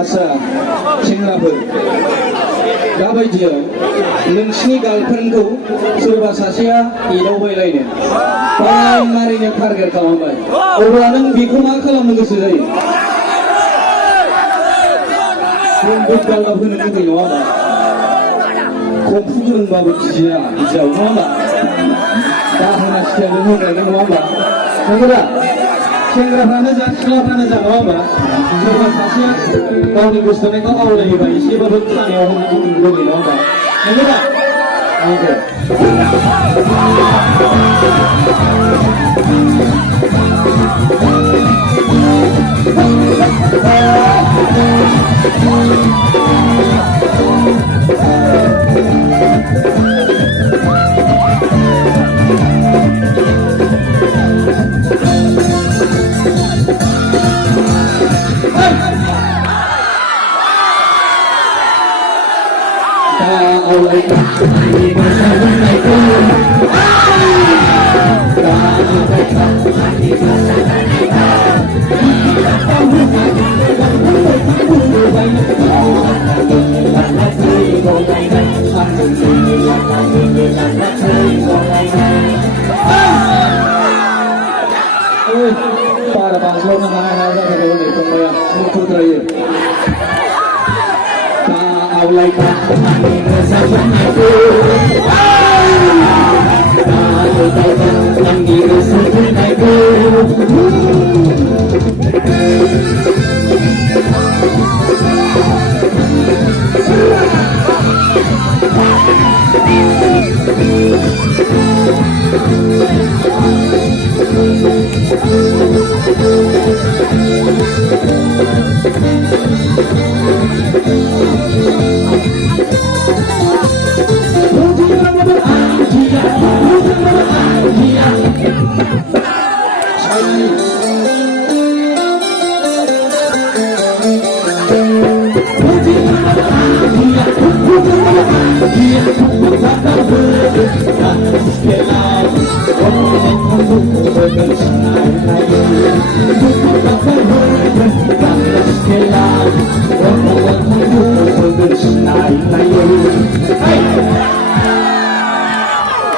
आसा सेंग्राफोर दाबायदियाव नोंसिनि गार्लफ्रेन्डखौ सोरबा सासेया एदावबायलायनो अनलाइन मारिनो टारगेट खालामबाय अब्ला नों बेखौ मा खालामनो गोसो जायो? गालगाब होनो लुगैयो नङा होमबा? खमफु रोंबाबो गिया बिदियाव नङा होमबा? दाहोना सिखायनो होनायनो नङा होमबा? नंगौ दा? सेंग्राफ्रानो जा सिख्लाफ्रानो जा नङा होमबा? सोरबा सासेया गावनि गोसोथोनायखौ आवलायोबा एसेबाबो खानायाव होनो लुगैयो नङा होमबा? नंगौ दा? Para paslon na mga sa gawin ito kaya mututrayo. Kaawlay ka sa ko. Kaawlay ka sa ko.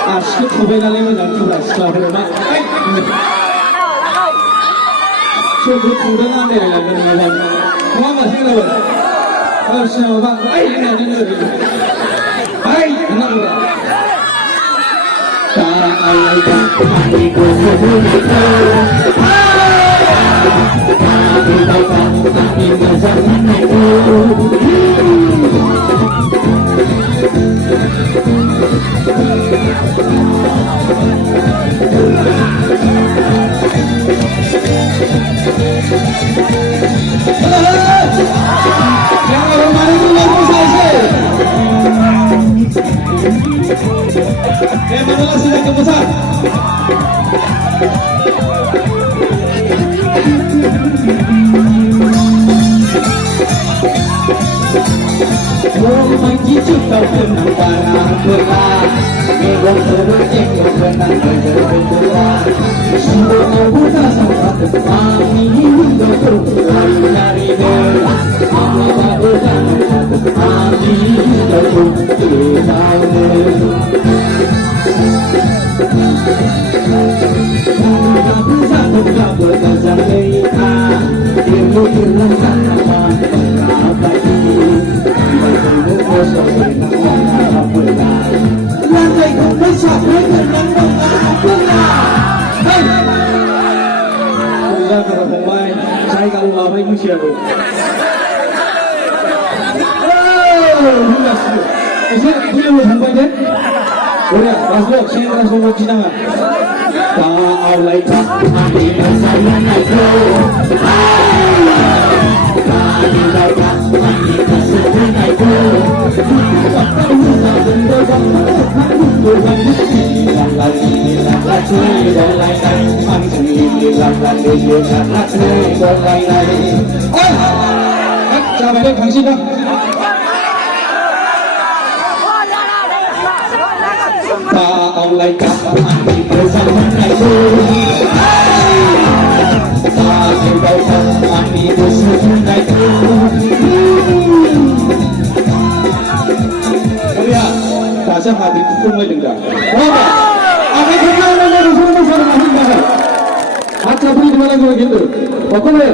Asyik kobenale menjadi sekolah berapa? Cukup sudah nanti ya dengan apa masih ada? Kalau siapa bang, ini ada lagi. Enak udah. Cara alaikum Manila sila kepusan. Menghijau kau kenang barang berat, mewah tercek kau kenang berbenturan. Semua kau buka sama kami hingga terbuai dari dia. Kami tak bukan kami hingga terbuai. Saya kalau lama itu siapa? Punya lu sampai deh. Udah, masuk, saya langsung mau cinangan. Kau lagi mati bersama aku. Chào mày kháng sinh đâu? Kau lagi mati bersama aku. Kau lagi mati bersama aku. सासे हाद्रि खुंलायदों दा नङा आखाइ खबलायनानै नोंसोर मोसानो हागोन आচ্ছা बुঝতে পারলাম কিন্তু কখনো